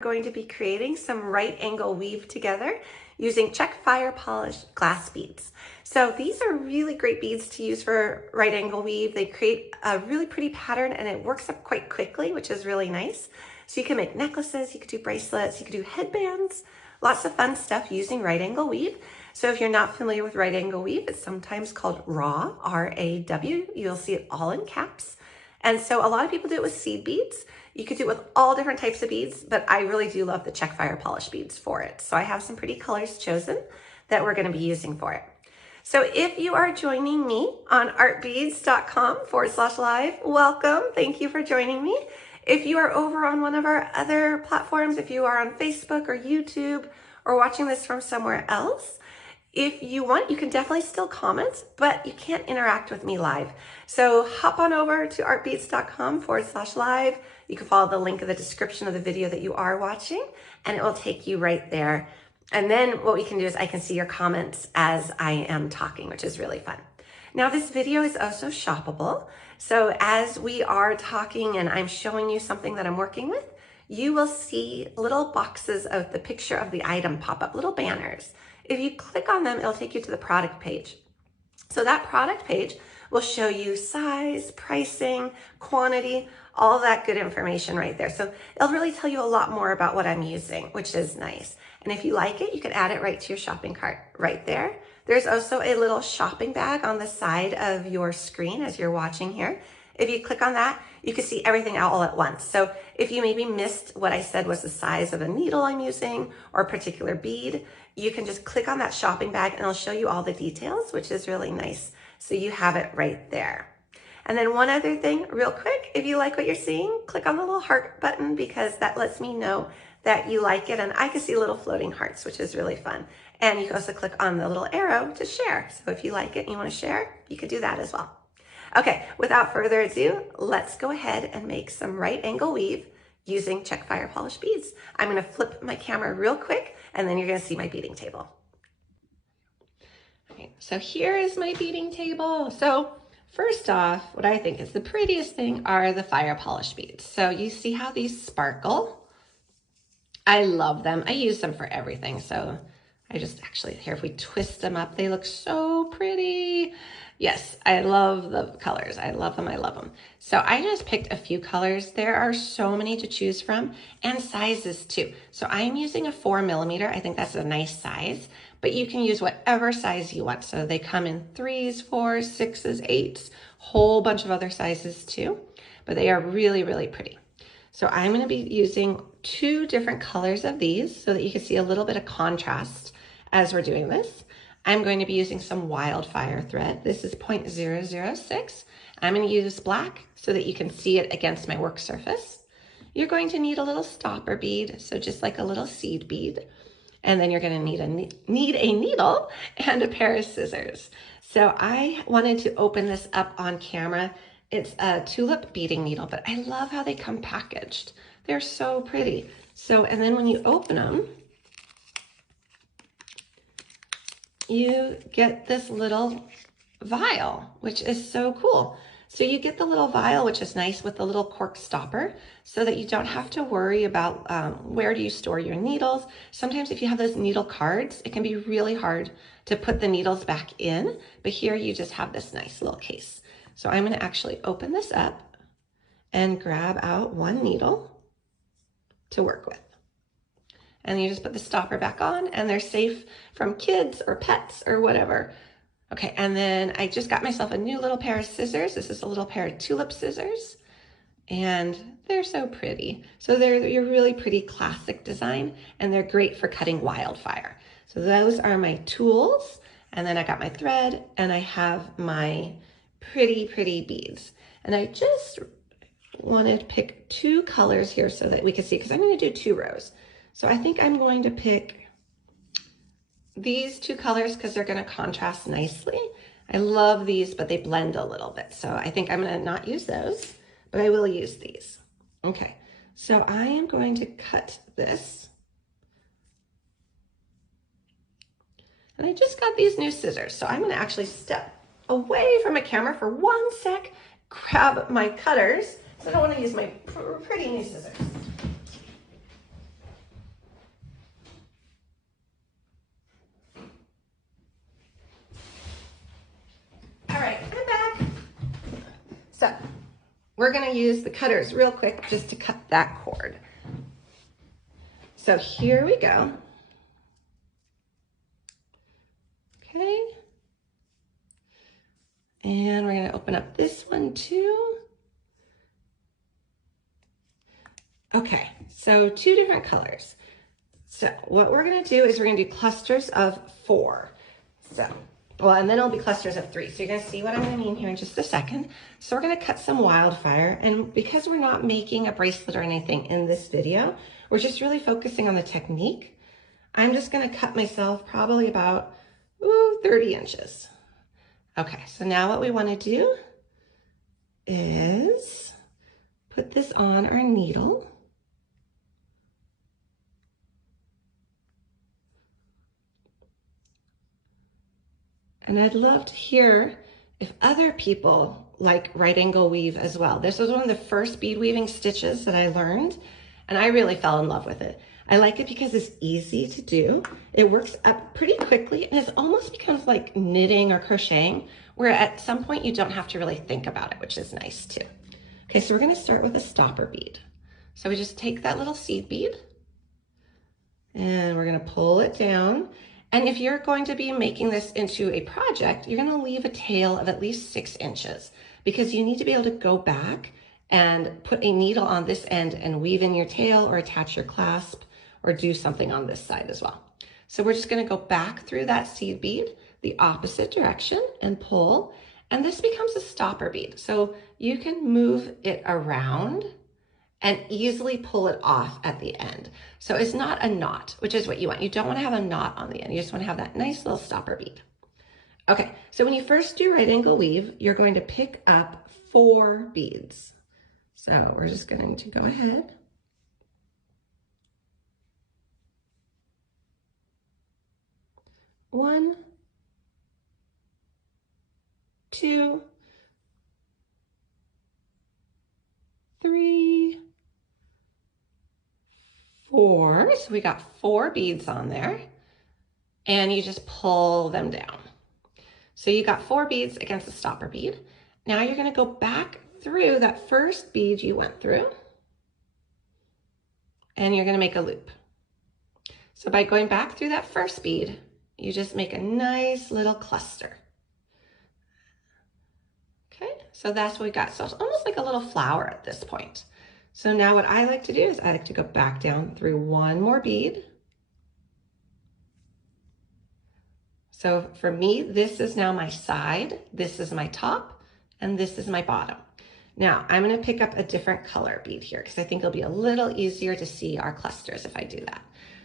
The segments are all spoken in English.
Going to be creating some right angle weave together using Czech fire polished glass beads. So these are really great beads to use for right angle weave. They create a really pretty pattern and it works up quite quickly, which is really nice. So you can make necklaces, you could do bracelets, you could do headbands, lots of fun stuff using right angle weave. So if you're not familiar with right angle weave, it's sometimes called raw, R-A-W. You'll see it all in caps. And so a lot of people do it with seed beads. You could do it with all different types of beads, but I really do love the Czech fire polish beads for it. So I have some pretty colors chosen that we're going to be using for it. So if you are joining me on artbeads.com/live, welcome. Thank you for joining me. If you are over on one of our other platforms, if you are on Facebook or YouTube or watching this from somewhere else, if you want, you can definitely still comment, but you can't interact with me live. So hop on over to artbeads.com/live. You can follow the link in the description of the video that you are watching, and it will take you right there. And then what we can do is I can see your comments as I am talking, which is really fun. Now this video is also shoppable. So as we are talking and I'm showing you something that I'm working with, you will see little boxes of the picture of the item pop up, little banners. If you click on them, it'll take you to the product page. So that product page will show you size, pricing, quantity, all that good information right there. So it'll really tell you a lot more about what I'm using, which is nice. And if you like it, you can add it right to your shopping cart right there. There's also a little shopping bag on the side of your screen as you're watching here. If you click on that, you can see everything all at once. So if you maybe missed what I said was the size of a needle I'm using or a particular bead, you can just click on that shopping bag and it'll show you all the details, which is really nice. So you have it right there. And then one other thing real quick, if you like what you're seeing, click on the little heart button because that lets me know that you like it. And I can see little floating hearts, which is really fun. And you can also click on the little arrow to share. So if you like it and you want to share, you could do that as well. Okay, without further ado, let's go ahead and make some right angle weave using Czech fire polish beads. I'm going to flip my camera real quick and then you're going to see my beading table. Okay, so here is my beading table. So first off, what I think is the prettiest thing are the fire polish beads. So you see how these sparkle? I love them. I use them for everything. So I just actually, here, if we twist them up, they look so pretty. Yes, I love the colors. I love them. I love them. So I just picked a few colors. There are so many to choose from and sizes too. So I'm using a 4mm. I think that's a nice size, but you can use whatever size you want. So they come in 3s, 4s, 6s, 8s, whole bunch of other sizes too, but they are really, really pretty. So I'm going to be using 2 different colors of these so that you can see a little bit of contrast as we're doing this. I'm going to be using some wildfire thread. This is 0.006. I'm going to use black so that you can see it against my work surface. You're going to need a little stopper bead, so just like a little seed bead. And then you're going to need a needle and a pair of scissors. So I wanted to open this up on camera. It's a tulip beading needle, but I love how they come packaged. They're so pretty. So, and then when you open them, you get this little vial, which is so cool. So you get the little vial, which is nice with the little cork stopper so that you don't have to worry about where do you store your needles. Sometimes if you have those needle cards, it can be really hard to put the needles back in, but here you just have this nice little case. So I'm going to actually open this up and grab out one needle to work with. And you just put the stopper back on and they're safe from kids or pets or whatever. Okay, and then I just got myself a new little pair of scissors. This is a little pair of tulip scissors and they're so pretty. So they're your really pretty classic design and they're great for cutting wildfire. So those are my tools. And then I got my thread and I have my pretty, pretty beads. And I just wanted to pick 2 colors here so that we can see, because I'm going to do 2 rows. So I think I'm going to pick these 2 colors because they're going to contrast nicely. I love these, but they blend a little bit. So I think I'm going to not use those, but I will use these. Okay, so I am going to cut this. And I just got these new scissors. So I'm going to actually step away from my camera for 1 sec, grab my cutters. So I don't want to use my pretty new scissors. we're gonna use the cutters real quick just to cut that cord. So here we go. Okay. And we're gonna open up this one too. Okay, so 2 different colors. So what we're gonna do is we're gonna do clusters of 4. So, well, and then it'll be clusters of 3. So you're gonna see what I'm gonna mean here in just a second. So we're gonna cut some wildfire, and because we're not making a bracelet or anything in this video, we're just really focusing on the technique. I'm just gonna cut myself probably about 30 inches. Okay, so now what we wanna do is put this on our needle. And I'd love to hear if other people like right angle weave as well. This was one of the first bead weaving stitches that I learned, and I really fell in love with it. I like it because it's easy to do. It works up pretty quickly, and it almost becomes like knitting or crocheting, where at some point you don't have to really think about it, which is nice too. Okay, so we're gonna start with a stopper bead. So we just take that little seed bead, and we're gonna pull it down. And if you're going to be making this into a project, you're gonna leave a tail of at least 6 inches, because you need to be able to go back and put a needle on this end and weave in your tail or attach your clasp or do something on this side as well. So we're just gonna go back through that seed bead, the opposite direction, and pull, and this becomes a stopper bead. So you can move it around and easily pull it off at the end. So it's not a knot, which is what you want. You don't want to have a knot on the end. You just want to have that nice little stopper bead. Okay, so when you first do right angle weave, you're going to pick up 4 beads. So we're just going to go ahead. One, 2, 3, 4. So we got 4 beads on there, and you just pull them down. So you got 4 beads against the stopper bead. Now you're going to go back through that first bead you went through, and you're going to make a loop. So by going back through that first bead, you just make a nice little cluster. Okay, so that's what we got. So it's almost like a little flower at this point. So now what I like to do is I like to go back down through 1 more bead. So for me, this is now my side, this is my top, and this is my bottom. Now I'm going to pick up a different color bead here because I think it'll be a little easier to see our clusters if I do that.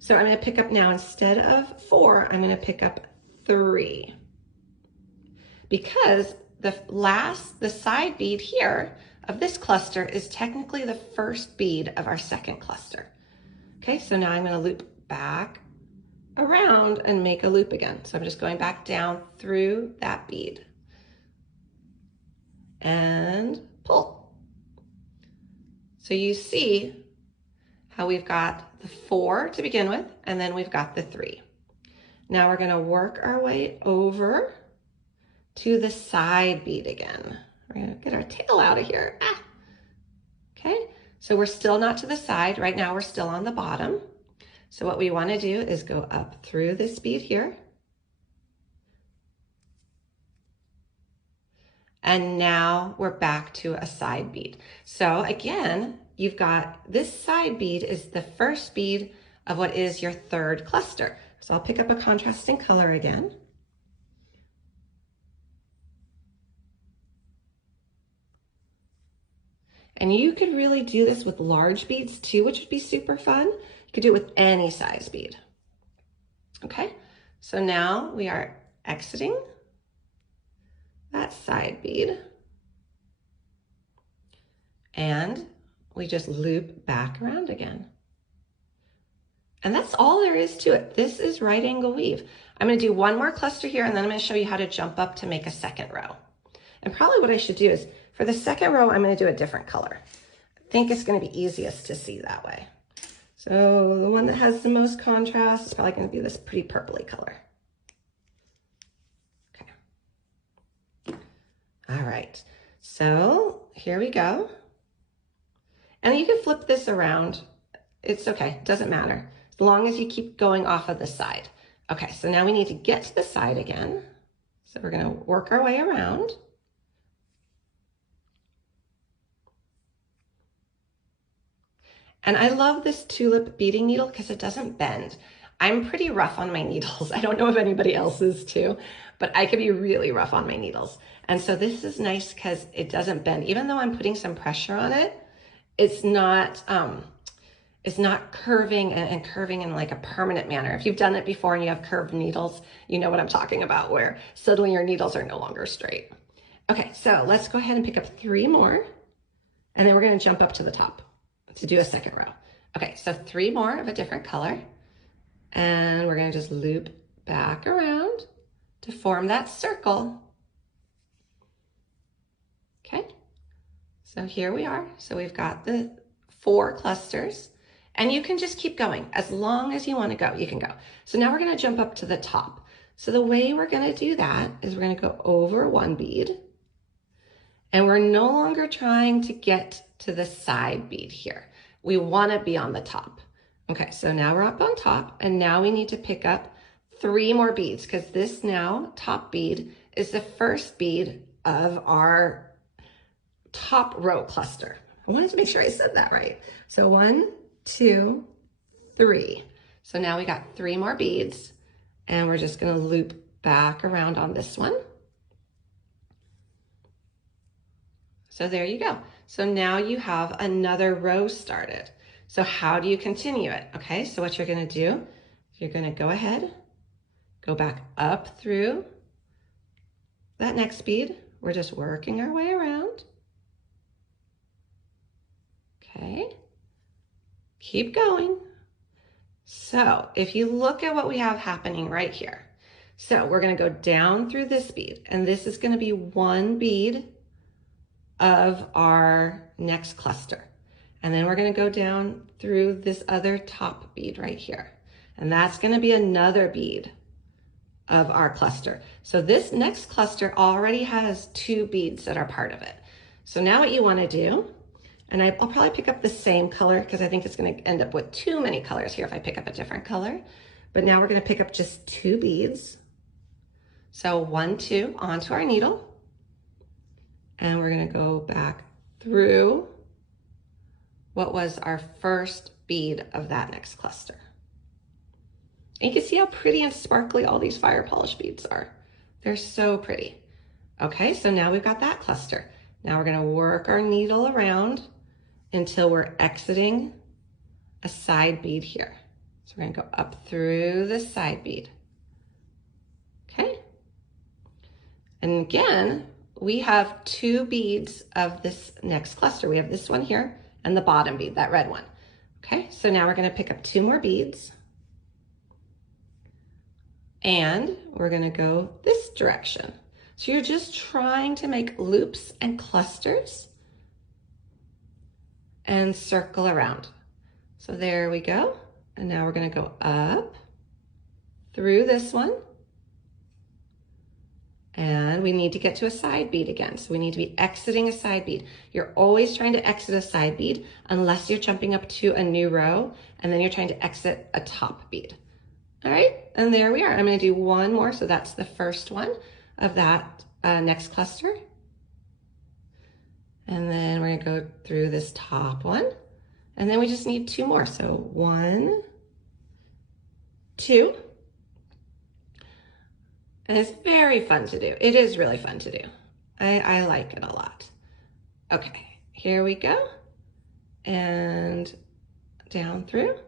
So I'm going to pick up now, instead of 4, I'm going to pick up 3. Because the side bead here of this cluster is technically the first bead of our second cluster. Okay, so now I'm going to loop back around and make a loop again. So I'm just going back down through that bead and pull. So you see how we've got the 4 to begin with, and then we've got the 3. Now we're going to work our way over to the side bead again. We're going to get our tail out of here. Okay, so we're still not to the side. Right now we're still on the bottom. So what we want to do is go up through this bead here. And now we're back to a side bead. So again, you've got this side bead is the first bead of what is your 3rd cluster. So I'll pick up a contrasting color again. And you could really do this with large beads too, which would be super fun. You could do it with any size bead. Okay, so now we are exiting that side bead, and we just loop back around again. And that's all there is to it. This is right angle weave. I'm going to do 1 more cluster here, and then I'm going to show you how to jump up to make a 2nd row. And probably what I should do is, for the 2nd row, I'm going to do a different color. I think it's going to be easiest to see that way. So the one that has the most contrast is probably going to be this pretty purpley color. Okay. All right. So here we go. And you can flip this around. It's okay, doesn't matter, as long as you keep going off of the side. Okay, so now we need to get to the side again. So we're gonna work our way around. And I love this tulip beading needle because it doesn't bend. I'm pretty rough on my needles. I don't know if anybody else is too, but I can be really rough on my needles. And so this is nice because it doesn't bend. Even though I'm putting some pressure on it, it's not curving and curving in like a permanent manner. If you've done it before and you have curved needles, you know what I'm talking about, where suddenly your needles are no longer straight. Okay, so let's go ahead and pick up 3 more, and then we're gonna jump up to the top to do a second row. Okay, so 3 more of a different color, and we're gonna just loop back around to form that circle. Okay, so here we are. So we've got the 4 clusters, and you can just keep going. As long as you wanna go, you can go. So now we're gonna jump up to the top. So the way we're gonna do that is we're gonna go over 1 bead, and we're no longer trying to get to the side bead here. We wanna be on the top. Okay, so now we're up on top, and now we need to pick up 3 more beads, because this now top bead is the first bead of our top row cluster. I wanted to make sure I said that right. So 1, 2, 3. So now we got 3 more beads, and we're just gonna loop back around on this one. So there you go. So now you have another row started. So how do you continue it? Okay, so what you're gonna do, you're gonna go ahead, go back up through that next bead. We're just working our way around. Okay, keep going. So if you look at what we have happening right here, so we're gonna go down through this bead, and this is gonna be 1 bead of our next cluster. And then we're gonna go down through this other top bead right here. And that's gonna be another bead of our cluster. So this next cluster already has 2 beads that are part of it. So now what you wanna do, and I'll probably pick up the same color because I think it's gonna end up with too many colors here if I pick up a different color. But now we're gonna pick up just 2 beads. So 1, 2 onto our needle. And we're gonna go back through what was our first bead of that next cluster. And you can see how pretty and sparkly all these fire polish beads are. They're so pretty. Okay, so now we've got that cluster. Now we're gonna work our needle around until we're exiting a side bead here. So we're gonna go up through the side bead. Okay, and again, we have 2 beads of this next cluster. We have this one here and the bottom bead, that red one. Okay, so now we're gonna pick up 2 more beads, and we're gonna go this direction. So you're just trying to make loops and clusters and circle around. So there we go. And now we're gonna go up through this one. And we need to get to a side bead again. So we need to be exiting a side bead. You're always trying to exit a side bead unless you're jumping up to a new row and then you're trying to exit a top bead. All right, and there we are. I'm gonna do 1 more. So that's the first one of that next cluster. And then we're gonna go through this top one. And then we just need 2 more. So 1, 2. And it's very fun to do. It is really fun to do. I like it a lot. Okay, here we go. And down through.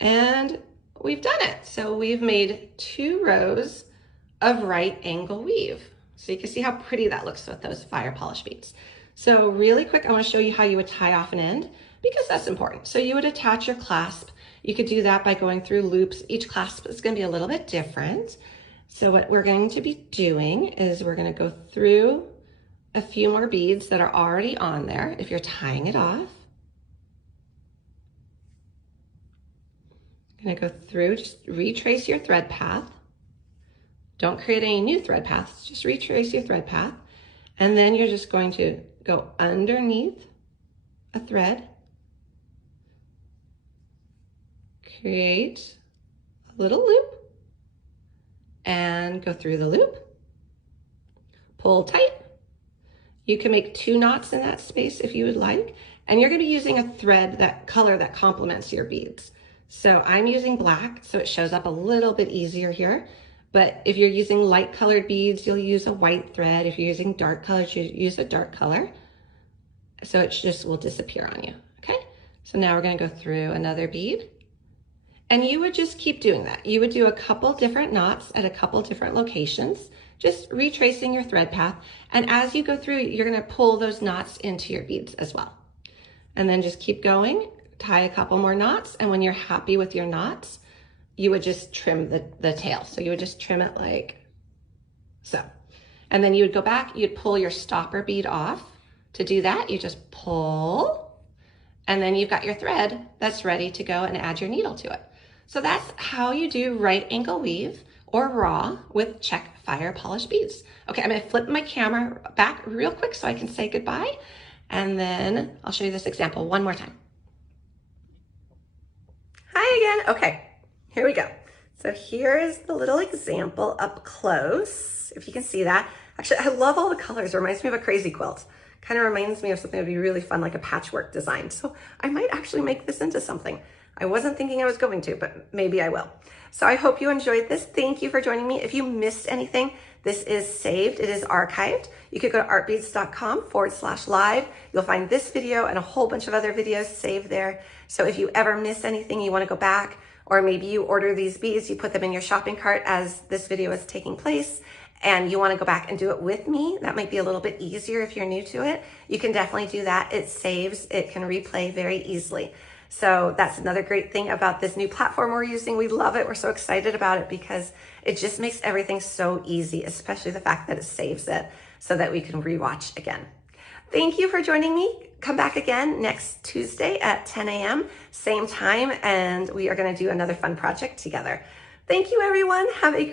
And we've done it. So we've made 2 rows of right angle weave. So you can see how pretty that looks with those fire polish beads. So really quick, I want to show you how you would tie off an end because that's important. So you would attach your clasp. You could do that by going through loops. Each clasp is going to be a little bit different. So what we're going to be doing is we're going to go through a few more beads that are already on there if you're tying it off. I'm going to go through, just retrace your thread path. Don't create any new thread paths, just retrace your thread path. And then you're just going to go underneath a thread, create a little loop, and go through the loop, pull tight. You can make 2 knots in that space if you would like, and you're going to be using a thread, that color that complements your beads. So I'm using black, so it shows up a little bit easier here. But if you're using light colored beads, you'll use a white thread. If you're using dark colors, you use a dark color. So it just will disappear on you, okay? So now we're going to go through another bead. And you would just keep doing that. You would do a couple different knots at a couple different locations, just retracing your thread path. And as you go through, you're going to pull those knots into your beads as well. And then just keep going, tie a couple more knots. And when you're happy with your knots, you would just trim the tail. So you would just trim it like so. And then you would go back, you'd pull your stopper bead off. To do that, you just pull, and then you've got your thread that's ready to go and add your needle to it. So that's how you do right angle weave or raw with Czech fire polished beads. Okay, I'm gonna flip my camera back real quick so I can say goodbye, and then I'll show you this example one more time. Hi again. Okay, here we go. So here is the little example up close, if you can see that. Actually, I love all the colors. It reminds me of a crazy quilt. Kind of reminds me of something that would be really fun, like a patchwork design. So I might actually make this into something. I wasn't thinking I was going to, but maybe I will. So I hope you enjoyed this. Thank you for joining me. If you missed anything, this is saved. It is archived. You could go to artbeads.com/live. You'll find this video and a whole bunch of other videos saved there. So if you ever miss anything, you want to go back, or maybe you order these beads, you put them in your shopping cart as this video is taking place, and you want to go back and do it with me, that might be a little bit easier if you're new to it. You can definitely do that. It saves, it can replay very easily. So that's another great thing about this new platform we're using. We love it. We're so excited about it because it just makes everything so easy, especially the fact that it saves it so that we can rewatch again. Thank you for joining me. Come back again next Tuesday at 10 a.m., same time, and we are going to do another fun project together. Thank you, everyone. Have a